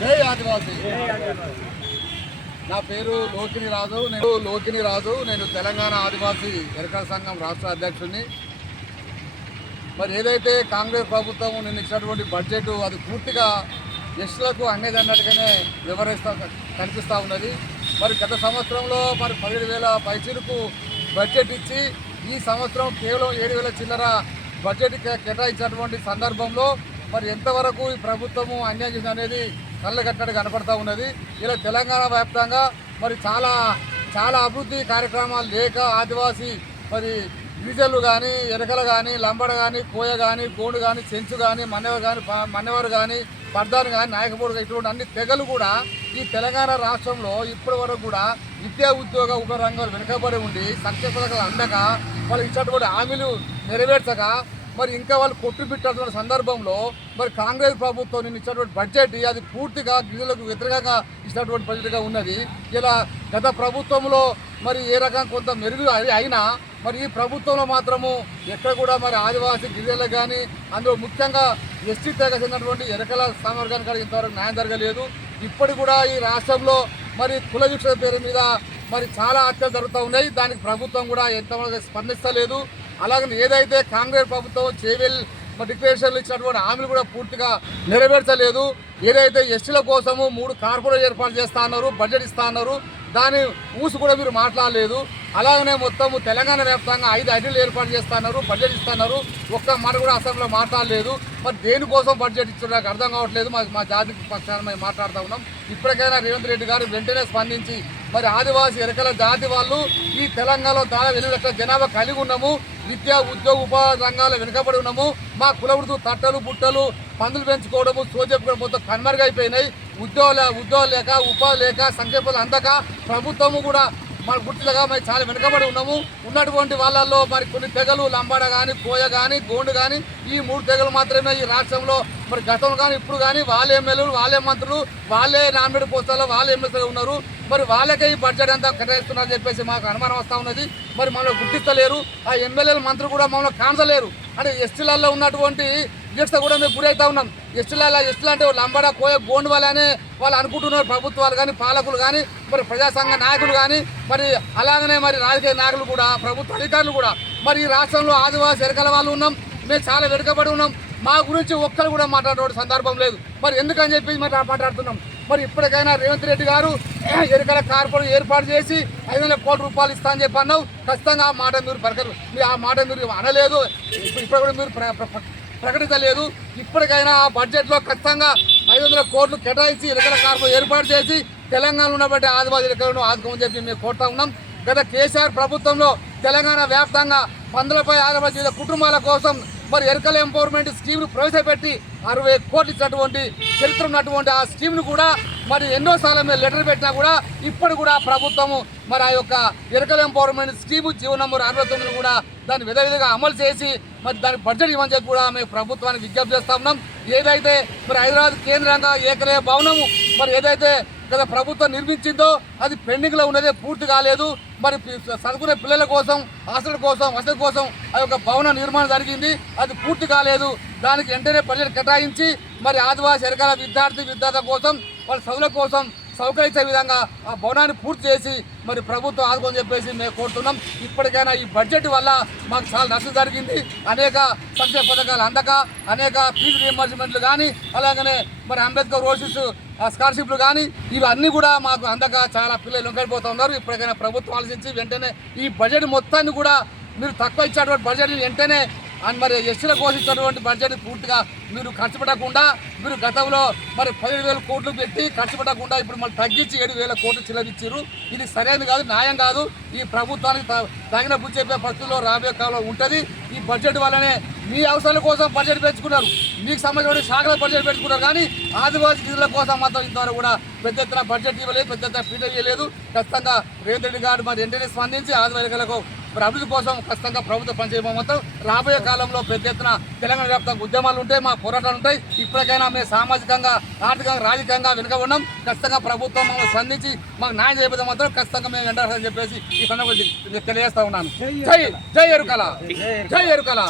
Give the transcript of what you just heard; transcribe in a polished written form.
జై ఆదివాసీ. నా పేరు లోకిని రాజు. నేను తెలంగాణ ఆదివాసీ ఎరకల సంఘం రాష్ట్ర అధ్యక్షుడిని. మరి ఏదైతే కాంగ్రెస్ ప్రభుత్వం నిన్న ఇచ్చినటువంటి బడ్జెట్ అది పూర్తిగా ఎస్టీలకు అన్నట్టుగానే కనిపిస్తూ ఉన్నది. మరి గత సంవత్సరంలో మరి 17,000 పైచీలకు బడ్జెట్ ఇచ్చి ఈ సంవత్సరం కేవలం 7,000 చిల్లర బడ్జెట్ కేటాయించినటువంటి సందర్భంలో మరి ఎంతవరకు ఈ ప్రభుత్వము అన్యాయం చేసిన అనేది కళ్ళకట్టడి కనపడతా ఉన్నది. ఇలా తెలంగాణ వ్యాప్తంగా మరి చాలా అభివృద్ధి కార్యక్రమాలు లేక ఆదివాసీ మరి గిరిజనులు కానీ, ఎరకలు కానీ, లంబడ కానీ, కోయ కానీ, గోండు కానీ, చెంచు కానీ, మన్నెవారు కానీ, పర్దాను కానీ, నాయకపోడు ఇటువంటి అన్ని తెగలు కూడా ఈ తెలంగాణ రాష్ట్రంలో ఇప్పటి వరకు కూడా విద్యా ఉద్యోగ ఉప రంగాలు వెనుకబడి ఉండి సంక్షేమ పథకాలు అందక వాళ్ళు ఇచ్చినటువంటి హామీలు నెరవేర్చక మరి ఇంకా వాళ్ళు కొట్టుబిట్టినటువంటి సందర్భంలో మరి కాంగ్రెస్ ప్రభుత్వం నిన్న ఇచ్చినటువంటి బడ్జెట్ అది పూర్తిగా గిరిజనులకు వ్యతిరేకంగా ఇచ్చినటువంటి బడ్జెట్గా ఉన్నది. ఇలా గత ప్రభుత్వంలో మరి ఏ రకంగా కొంత మెరుగు అయినా మరి ఈ ప్రభుత్వంలో మాత్రము ఎక్కడ కూడా మరి ఆదివాసీ గిరిజనులకు కానీ అందులో ముఖ్యంగా ఎస్టీ తెగ చెందినటువంటి ఎరకల సామర్థ్యానికి కూడా ఇంతవరకు న్యాయం జరగలేదు. ఇప్పటికి కూడా ఈ రాష్ట్రంలో మరి కుల వివక్ష పేరు మీద మరి చాలా హత్యలు జరుగుతూ ఉన్నాయి. దానికి ప్రభుత్వం కూడా ఎంతవరకు స్పందిస్తలేదు. అలాగే ఏదైతే కాంగ్రెస్ ప్రభుత్వం చేవెల్ డిక్లరేషన్లు ఇచ్చినటువంటి హామీలు కూడా పూర్తిగా నెరవేర్చలేదు. ఏదైతే ఎస్టీల కోసము 3 కార్పొరేట్ ఏర్పాటు చేస్తా అన్నారు, బడ్జెట్ ఇస్తా అన్నారు, దాని ఊసు కూడా మీరు మాట్లాడలేదు. అలాగనే మొత్తం తెలంగాణ వ్యాప్తంగా 5 ఐటీలు ఏర్పాటు చేస్తున్నారు, బడ్జెట్ ఇస్తున్నారు, ఒక్క మాట కూడా అసెంబ్లీలో మాట్లాడలేదు. మరి దేనికోసం బడ్జెట్ ఇచ్చారు నాకు అర్థం కావట్లేదు. మా జాతికి పక్షాన మేము మాట్లాడుతూ ఉన్నాం. ఇప్పటికైనా రేవంత్ రెడ్డి గారు వెంటనే స్పందించి మరి ఆదివాసీ ఎరకల జాతి వాళ్ళు ఈ తెలంగాణలో దాదాపు 8 లక్షల జనాభా కలిగి ఉన్నాము, విద్యా ఉద్యోగ ఉపాధి రంగాల్లో వెనుకబడి ఉన్నాము. మా కుల వృత్తులు తట్టలు బుట్టలు పందులు పెంచుకోవడము చెప్పుకోవడం మొత్తం కనుమరుగైపోయినాయి. ఉద్యోగాలు లేక ఉపాధి లేక సంక్షేమాలు అందక ప్రభుత్వము కూడా మన గుర్తులుగా మరి చాలా వెనుకబడి ఉన్నాము. ఉన్నటువంటి వాళ్ళల్లో మరి కొన్ని తెగలు లంబాడ కానీ, కోయ కానీ, గోండు కానీ ఈ 3 తెగలు మాత్రమే ఈ రాష్ట్రంలో మరి గతంలో కానీ ఇప్పుడు కానీ వాళ్ళే ఎమ్మెల్యేలు, వాళ్ళే మంత్రులు, వాళ్ళే నామినేట్ పోస్టుల్లో వాళ్ళే ఎమ్మెల్యేలు ఉన్నారు. మరి వాళ్ళకే ఈ బడ్జెట్ అంతా కేటాయిస్తున్నారని చెప్పేసి మాకు అనుమానం వస్తూ ఉన్నది. మరి మమ్మల్ని గుర్తిస్తలేరు. ఆ ఎమ్మెల్యేల మంత్రులు కూడా మమ్మల్ని కాంచలేరు. అంటే ఎస్టీలలో ఉన్నటువంటి వివక్ష కూడా మేము గురవుతా ఉన్నాం. ఎస్టీలు అంటే లంబడ కోయ గోండు వాళ్ళనే వాళ్ళు అనుకుంటున్నారు. ప్రభుత్వాలు కానీ, పాలకులు కానీ, మరి ప్రజాసంఘ నాయకులు కానీ, మరి అలాగనే మరి రాజకీయ నాయకులు కూడా, ప్రభుత్వ అధికారులు కూడా మరి ఈ రాష్ట్రంలో ఆదివాసీ ఎరకల వాళ్ళు ఉన్నాం. మేము చాలా వెనుకబడి ఉన్నాం. మా గురించి ఒక్కరు కూడా మాట్లాడే సందర్భం లేదు. మరి ఎందుకని చెప్పి మరి మాట్లాడుతున్నాం. మరి ఇప్పటికైనా రేవంత్ రెడ్డి గారు ఎరకల కార్పొరేట్ ఏర్పాటు చేసి 500 కోట్ల రూపాయలు ఇస్తా అని చెప్పి అన్నావు. ఖచ్చితంగా ఆ మాట మీరు అనలేదు. ఇప్పుడు కూడా మీరు ప్రకటించలేదు. ఇప్పటికైనా ఆ బడ్జెట్లో ఖచ్చితంగా 500 కోట్లు కేటాయించి ఎరకల కార్పొరేట్ ఏర్పాటు చేసి తెలంగాణ ఉన్నబట్టి ఆదివాసీ ఎరకలను ఆదుకోమని చెప్పి మేము కోరుతా ఉన్నాం. గత కేసీఆర్ ప్రభుత్వంలో తెలంగాణ వ్యాప్తంగా 100,000 ఆదివాసీ కుటుంబాల కోసం మరి ఎరకల ఎంపవర్మెంట్ స్కీమ్ను ప్రవేశపెట్టి 60 కోట్లు ఇచ్చినటువంటి చరిత్ర ఉన్నటువంటి ఆ స్కీమ్ను కూడా మరి ఎన్నోసార్లు మేము లెటర్ పెట్టినా కూడా ఇప్పుడు కూడా ప్రభుత్వము మరి ఆ యొక్క Yerukala empowerment scheme GO number 69 కూడా దాన్ని విధంగా అమలు చేసి మరి దానికి బడ్జెట్ ఇవ్వని చెప్పి కూడా మేము ప్రభుత్వానికి విజ్ఞప్తి చేస్తా ఉన్నాం. ఏదైతే మరి హైదరాబాద్ కేంద్రంగా ఏకలవ్య భవనము మరి ఏదైతే గత ప్రభుత్వం నిర్మించిందో అది పెండింగ్లో ఉన్నదే, పూర్తి కాలేదు. మరి చదువుకునే పిల్లల కోసం, హాస్టల్ కోసం, వసతి కోసం ఆ యొక్క భవన నిర్మాణం జరిగింది, అది పూర్తి కాలేదు. దానికి వెంటనే బడ్జెట్ కేటాయించి మరి ఆదివాసీ ఎరకల విద్యార్థుల కోసం వాళ్ళ చదువుల కోసం సౌకరించే విధంగా ఆ భవనాన్ని పూర్తి చేసి మరి ప్రభుత్వం ఆదుకొని చెప్పేసి మేము కోరుతున్నాం. ఇప్పటికైనా ఈ బడ్జెట్ వల్ల మాకు చాలా నష్టం జరిగింది. అనేక సంక్షేమ పథకాలు అందక, అనేక ఫీజు రీయింబర్స్మెంట్లు కానీ, అలాగనే మరి అంబేద్కర్ ఓవర్సీస్ స్కాలర్షిప్లు కానీ ఇవన్నీ కూడా మాకు అందక చాలా పిల్లలు వెనుకబడిపోతూ ఉన్నారు. ఇప్పటికైనా ప్రభుత్వం ఆలోచించి వెంటనే ఈ బడ్జెట్ మొత్తాన్ని కూడా మీరు తక్కువ ఇచ్చేటువంటి బడ్జెట్ని వెంటనే మరి ఎస్టీల కోసం ఇచ్చినటువంటి బడ్జెట్ పూర్తిగా మీరు ఖర్చు పెట్టకుండా మీరు గతంలో మరి 17,000 కోట్లు పెట్టి ఖర్చు పెట్టకుండా ఇప్పుడు మళ్ళీ తగ్గించి 7,000 కోట్లు చిల్లరిచ్చారు. ఇది సరైనది కాదు, న్యాయం కాదు. ఈ ప్రభుత్వానికి తగిన బుద్ధి చెప్పే పరిస్థితుల్లో రాబోయే కాలంలో ఉంటుంది. ఈ బడ్జెట్ వల్లనే మీ అవసరాల కోసం బడ్జెట్ పెంచుకున్నారు, మీకు సంబంధించిన శాఖల బడ్జెట్ పెంచుకున్నారు, కానీ ఆదివాసీ గిరిజనుల కోసం మాత్రం ఇంతవరకు కూడా పెద్ద ఎత్తున బడ్జెట్ ఇవ్వలేదు, పెద్ద ఎత్తున ఫీట్ ఇవ్వలేదు. ఖచ్చితంగా రేవంత్ రెడ్డి గారు మరి వెంటనే స్పందించి ఆదివాసీలకు మరి అభివృద్ధి కోసం ఖచ్చితంగా ప్రభుత్వం పనిచేయబోతాం. రాబోయే కాలంలో పెద్ద ఎత్తున తెలంగాణ వ్యాప్తంగా ఉద్యమాలు ఉంటాయి, మా పోరాటాలు ఉంటాయి. ఇప్పటికైనా మేము సామాజికంగా, ఆర్థికంగా, రాజకీయంగా వెనుక ఉన్నాం. ఖచ్చితంగా ప్రభుత్వం మమ్మల్ని స్పందించి మాకు న్యాయం చేయబోతే మాత్రం ఖచ్చితంగా మేము ఎండాలని చెప్పేసి ఈ సందర్భంగా తెలియజేస్తా ఉన్నాను. జై ఎరుకల, జై ఎరుకల.